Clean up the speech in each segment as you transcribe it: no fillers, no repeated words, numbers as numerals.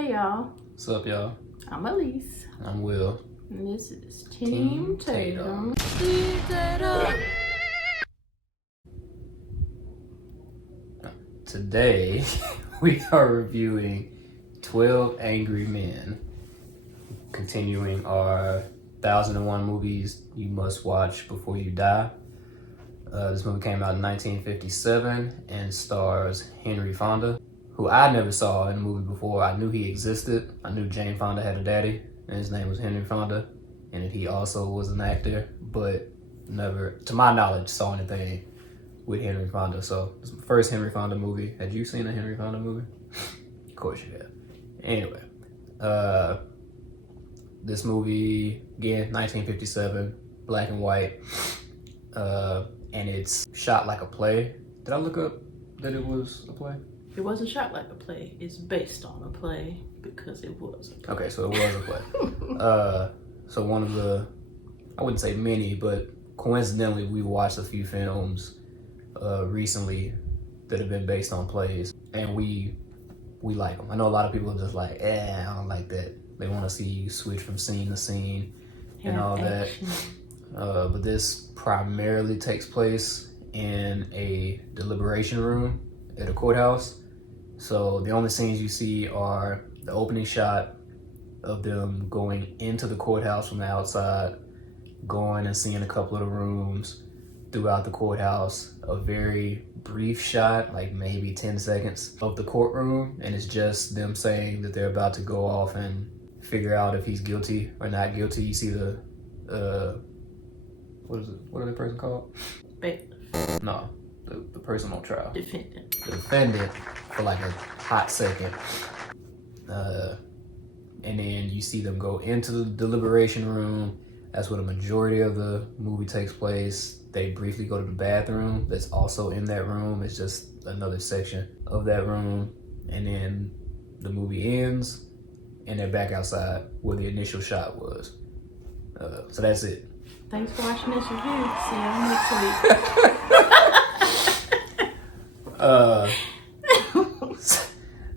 Hey y'all, What's up, y'all? I'm Elise. I'm Will. And this is Team Tatum. Today, we are reviewing 12 Angry Men, continuing our 1001 movies you must watch before you die. This movie came out in 1957 and stars Henry Fonda, who I never saw in a movie before. I knew he existed. I knew Jane Fonda had a daddy, and his name was Henry Fonda, and he also was an actor, but never, to my knowledge, saw anything with Henry Fonda. So it's the first Henry Fonda movie. Had you seen a Henry Fonda movie? Of course you have. Anyway, this movie, again, 1957, black and white, and it's shot like a play. Did I look up that it was a play? It wasn't shot like a play. It's based on a play because it was a play. Okay, so it was a play. So one of the, I wouldn't say many, but coincidentally, we watched a few films recently that have been based on plays, and we like them. I know a lot of people are just like, I don't like that. They want to see you switch from scene to scene and all that. But this primarily takes place in a deliberation room at a courthouse. So the only scenes you see are the opening shot of them going into the courthouse from the outside, going and seeing a couple of the rooms throughout the courthouse, a very brief shot, like maybe 10 seconds of the courtroom, and it's just them saying that they're about to go off and figure out if he's guilty or not guilty. You see the, what is the person called? Bailiff. No, the person on trial. Defendant. The defendant for like a hot second. And then you see them go into the deliberation room. That's where the majority of the movie takes place. They briefly go to the bathroom that's also in that room. It's just another section of that room. And then the movie ends and they're back outside where the initial shot was. So that's it. Thanks for watching this review. See y'all next week.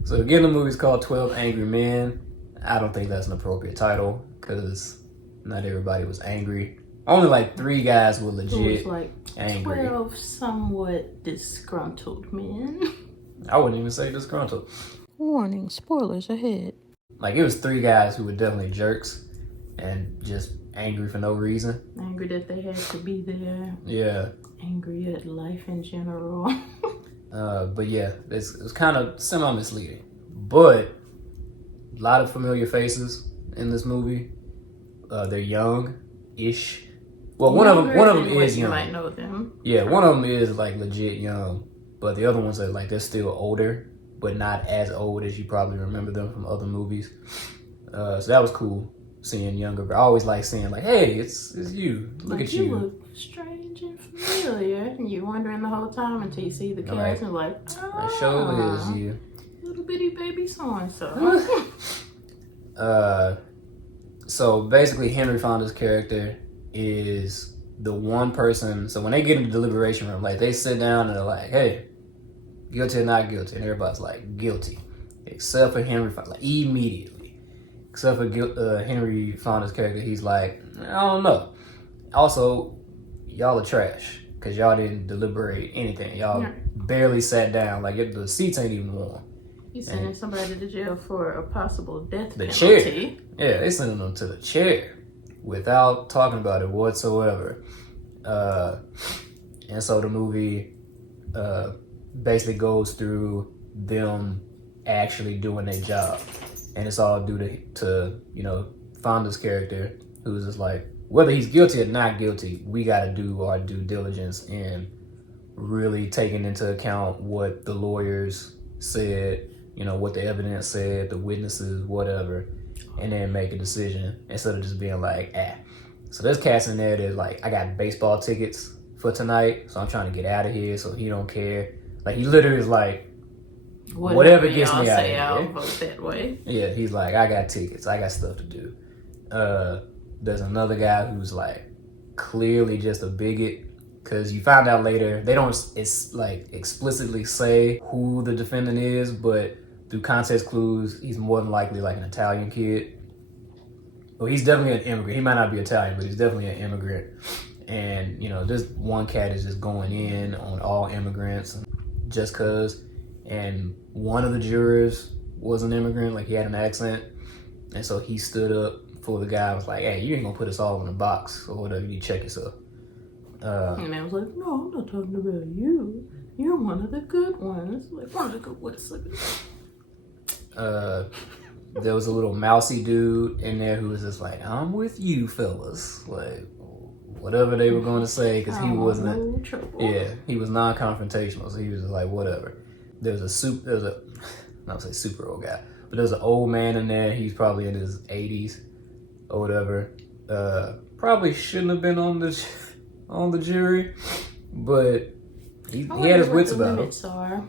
So again, the movie's called 12 Angry Men. I don't think that's an appropriate title because not everybody was angry. Only like 3 guys were legit like angry. 12 somewhat disgruntled men. I wouldn't even say disgruntled. Warning, spoilers ahead. Like it was 3 guys who were definitely jerks and just angry for no reason. Angry that they had to be there. Yeah. Angry at life in general. But yeah, it's kind of semi-misleading. But a lot of familiar faces in this movie. They're young-ish. Well, one of them is young. You might know them. Yeah, one of them is like legit young, but the other ones are like they're still older, but not as old as you probably remember them from other movies. So that was cool seeing younger. But I always like seeing like, hey, it's you. Look at you. You look strange and familiar, and you're wondering the whole time until you see the cast and like, That surely is you. Little bitty baby so and so. So basically, Henry Fonda's character is the one person. So when they get in the deliberation room, like they sit down and they're like, "Hey, guilty or not guilty?" And everybody's like, "Guilty," except for Henry Fonda, like immediately. Except for Henry Fonda's character, he's like, "I don't know." Also, y'all are trash because y'all didn't deliberate anything. Y'all barely sat down. Like the seats ain't even warm. You sending somebody to jail for a possible death penalty. Chair. Yeah, they sending them to the chair without talking about it whatsoever. And so the movie basically goes through them actually doing their job. And it's all due to Fonda's character, who's just like, whether he's guilty or not guilty, we got to do our due diligence in really taking into account what the lawyers said, what the evidence said, the witnesses, whatever, and then make a decision instead of just being like, So there's cats in there that's like, I got baseball tickets for tonight, so I'm trying to get out of here, so he don't care. Like, he literally is like, whatever gets me out of here. I'll vote that way. Yeah, he's like, I got tickets, I got stuff to do. There's another guy who's like clearly just a bigot, because you find out later they don't explicitly say who the defendant is, but through context clues, he's more than likely like an Italian kid. Well, he's definitely an immigrant. He might not be Italian, but he's definitely an immigrant. And, you know, this one cat is just going in on all immigrants just cause. And one of the jurors was an immigrant, like he had an accent. And so he stood up for the guy, was like, hey, you ain't gonna put us all in a box or whatever, you need to check yourself. And I was like, no, I'm not talking about you. You're one of the good ones. Like, one of the good ones. There was a little mousy dude in there who was just like, I'm with you fellas. Like, whatever they were going to say, because he wasn't, no trouble. yeah, he was non-confrontational, so he was just like, whatever. Not to say super old guy, but there was an old man in there. He's probably in his 80s or whatever. Probably shouldn't have been on the jury, but he had his wits about him. Are.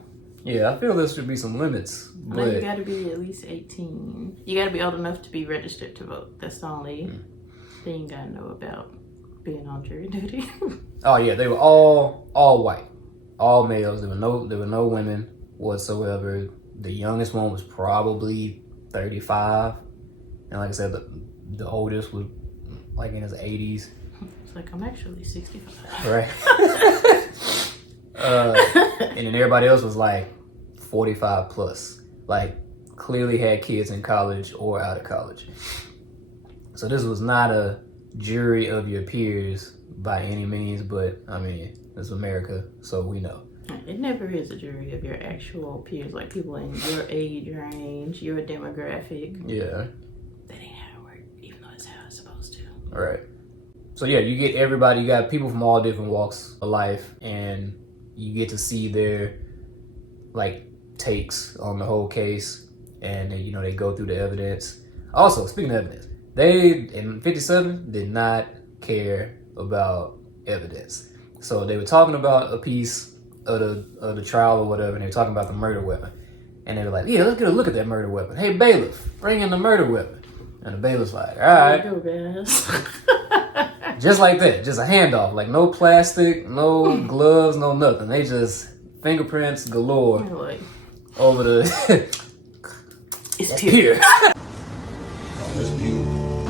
Yeah, I feel there should be some limits. I know you got to be at least 18. You got to be old enough to be registered to vote. That's the only thing you got to know about being on jury duty. Oh yeah, they were all white, all males. There were no women whatsoever. The youngest one was probably 35, and like I said, the oldest was like in his 80s. It's like, I'm actually 65. Right. And then everybody else was like 45 plus, like clearly had kids in college or out of college. So this was not a jury of your peers by any means, but I mean, it's America, so we know. It never is a jury of your actual peers, like people in your age range, your demographic. Yeah. That ain't how it works, even though it's how it's supposed to. All right. So yeah, you get everybody, you got people from all different walks of life, and you get to see their like takes on the whole case, and you know, they go through the evidence. Also, speaking of evidence, they in 57 did not care about evidence. So they were talking about a piece of the trial or whatever, and they were talking about the murder weapon. And they were like, yeah, let's get a look at that murder weapon. Hey, bailiff, bring in the murder weapon. And the bailiff's like, all right. There you go, guys. Just like that, just a handoff. Like no plastic, no gloves, no nothing. They just fingerprints galore Like, over the... it's pure. That's beautiful.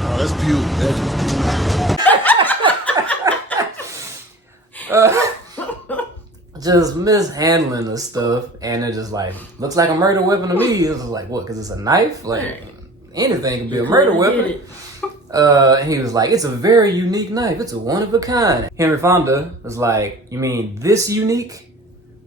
Oh, that's beautiful. Just mishandling the stuff, and it just like looks like a murder weapon to me. It's just like, what? Because it's a knife. Like anything can be a murder weapon. And he was like, it's a very unique knife. It's a one of a kind. Henry Fonda was like, you mean this unique?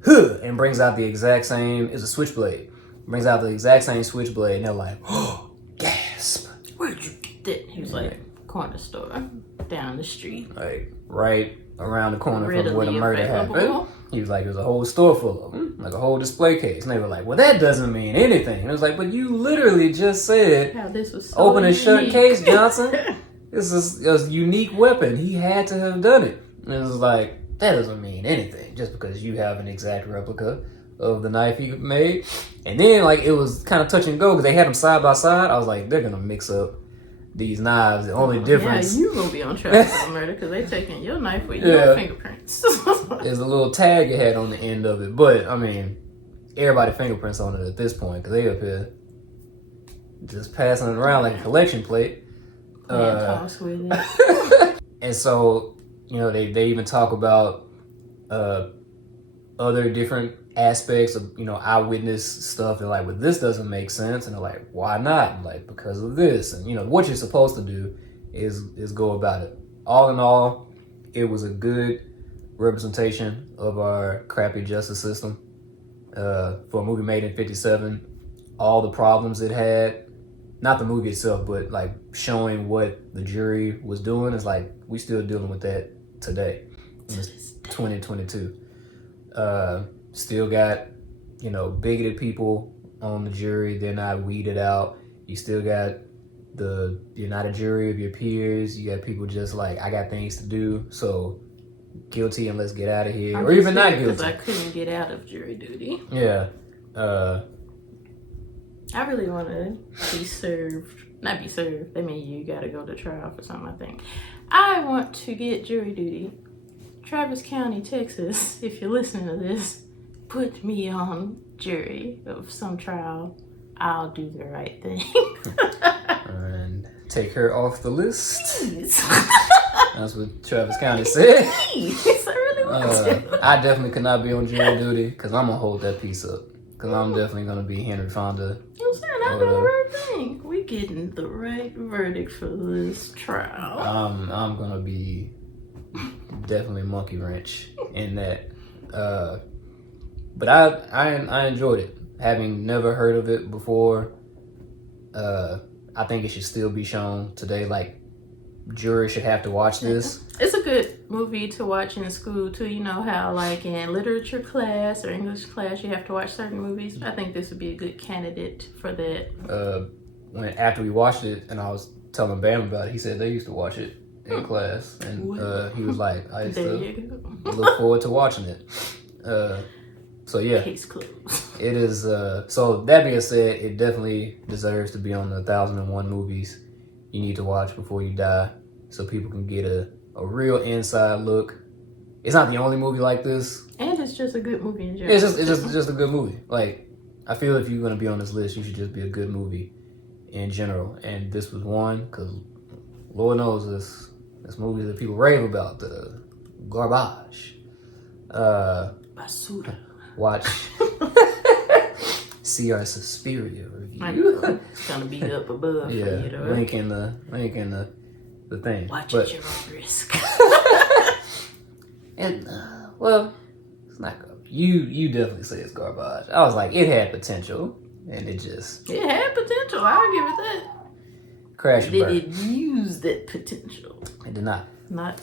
Huh? And brings out the exact same. It's a switchblade. Brings out the exact same switchblade, and they're like, oh, gasp. Where'd you get that? He was like, corner store down the street. Like right around the corner from Readily where the murder happened. available. He was like, there's a whole store full of them, like a whole display case. And they were like, well, that doesn't mean anything. And it was like, but you literally just said, How this was so open and shut unique. case, Johnson. This is a unique weapon. He had to have done it. And it was like, that doesn't mean anything just because you have an exact replica of the knife he made. And then, like, it was kind of touch and go because they had them side by side. I was like, they're going to mix up these knives. The only difference... Yeah, you gonna be on trial for the murder because they taking your knife with your fingerprints. There's a little tag it had on the end of it. But, I mean, everybody fingerprints on it at this point because they up here just passing it around like a collection plate. Toss with it. And so, you know, they even talk about other different aspects of, you know, eyewitness stuff. And like, well, this doesn't make sense. And they're like, why not? And like, because of this. And, you know, what you're supposed to do is go about it. All in all, it was a good representation of our crappy justice system. For a movie made in 57, all the problems it had, not the movie itself, but like showing what the jury was doing is like, we still dealing with that today. It's 2022. Still got, you know, bigoted people on the jury. They're not weeded out. You still got you're not a jury of your peers. You got people just like, I got things to do, so guilty and let's get out of here. Or even not guilty. Because I couldn't get out of jury duty. Yeah. I really want to be served. Not be served. I mean, you got to go to trial for something, I think. I want to get jury duty. Travis County, Texas, if you're listening to this, put me on jury of some trial, I'll do the right thing. And take her off the list. Please. That's what Travis County said. Please. I really want to. I definitely could not be on jury duty because I'm gonna hold that piece up. Because I'm definitely gonna be Henry Fonda. I'm saying I do the right thing. We getting the right verdict for this trial. I'm gonna be definitely monkey wrench in that. But I enjoyed it. Having never heard of it before, I think it should still be shown today. Like, juries should have to watch this. It's a good movie to watch in school too. You know how like in literature class or English class you have to watch certain movies? I think this would be a good candidate for that. After we watched it and I was telling Bam about it, he said they used to watch it in class. And he was like, I used to look forward to watching it. So yeah, Case closed. it is. So that being said, it definitely deserves to be on the 1001 movies you need to watch before you die, so people can get a real inside look. It's not the only movie like this, and it's just a good movie in general. It's just a good movie. Like, I feel if you're gonna be on this list, you should just be a good movie in general. And this was one because Lord knows this movie that people rave about, the garbage. Basura. Watch. See our Suspiria review. I know. It's gonna be up above for you, though. link in the thing. Watch at your own risk. And well, it's not garbage. You definitely say it's garbage. I was like, it had potential, and it had potential. I'll give it that. crashed and Did burned. it use that potential? It did not. Not.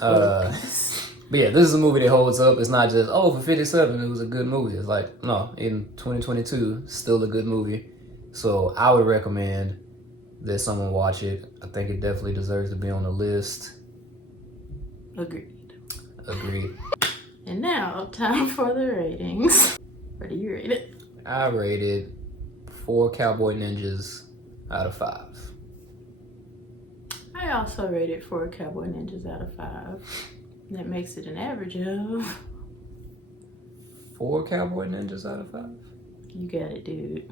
But yeah, this is a movie that holds up. It's not just, for 57, it was a good movie. It's like, no, in 2022, still a good movie. So I would recommend that someone watch it. I think it definitely deserves to be on the list. Agreed. And now, time for the ratings. What do you rate it? I rated 4 Cowboy Ninjas out of 5. I also rated 4 Cowboy Ninjas out of 5. That makes it an average of 4 Cowboy Ninjas out of 5? You got it, dude.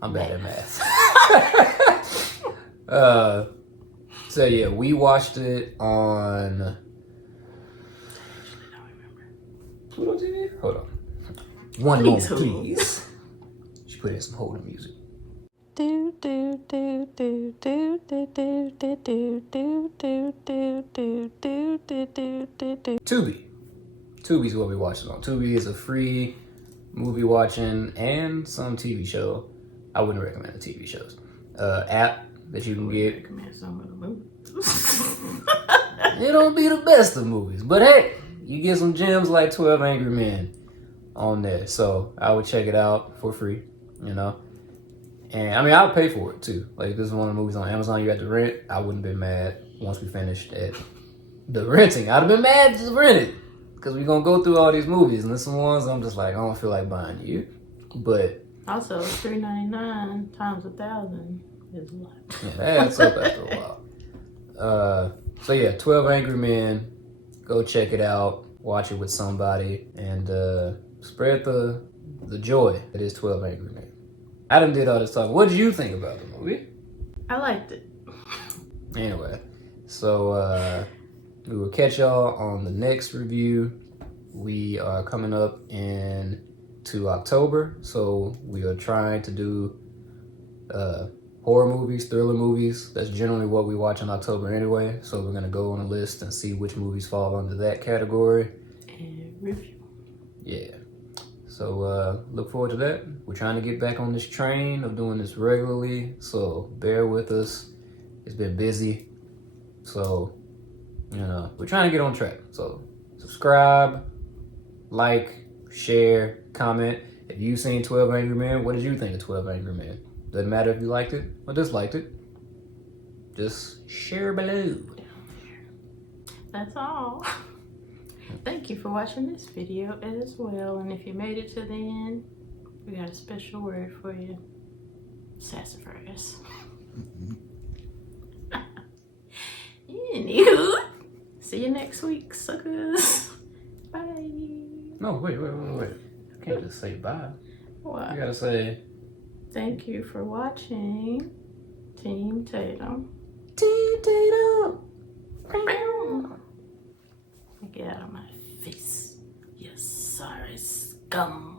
I'm bad at math. So yeah, we watched it on Pluto TV? Hold on. One moment, please. She put in some holding music. Tubi. Tubi's what we watch it on. Tubi is a free movie watching and some TV show. I wouldn't recommend the TV shows. App that you can get. Recommend some of the movies. It don't be the best of movies, but hey, you get some gems like 12 Angry Men on there. So I would check it out for free, you know. And I mean, I would pay for it too. Like, if this is one of the movies on Amazon you had to rent, I wouldn't have been mad once we finished at the renting. I'd have been mad to rent it because we're going to go through all these movies. And there's some ones I'm just like, I don't feel like buying you. But also, $3.99 times 1,000 is a lot. yeah, that adds up after a while. So yeah, 12 Angry Men. Go check it out. Watch it with somebody. And spread the joy that is 12 Angry Men. I done did all this talk. What did you think about the movie? I liked it. Anyway, so we will catch y'all on the next review. We are coming up to October, so we are trying to do horror movies, thriller movies. That's generally what we watch in October anyway. So we're gonna go on a list and see which movies fall under that category. And review. Yeah. So look forward to that. We're trying to get back on this train of doing this regularly, so bear with us. It's been busy, so we're trying to get on track. So subscribe, like, share, comment. If you've seen 12 Angry Men, what did you think of 12 Angry Men? Doesn't matter if you liked it or disliked it. Just share below. That's all. Thank you for watching this video as well. And if you made it to the end, we got a special word for you. Sassafras. Anywho, see you next week, suckers. Bye. No, wait. You can't just say bye. What? You gotta say, thank you for watching Team Tatum. Team Tatum. Get out of my face, you sorry scum.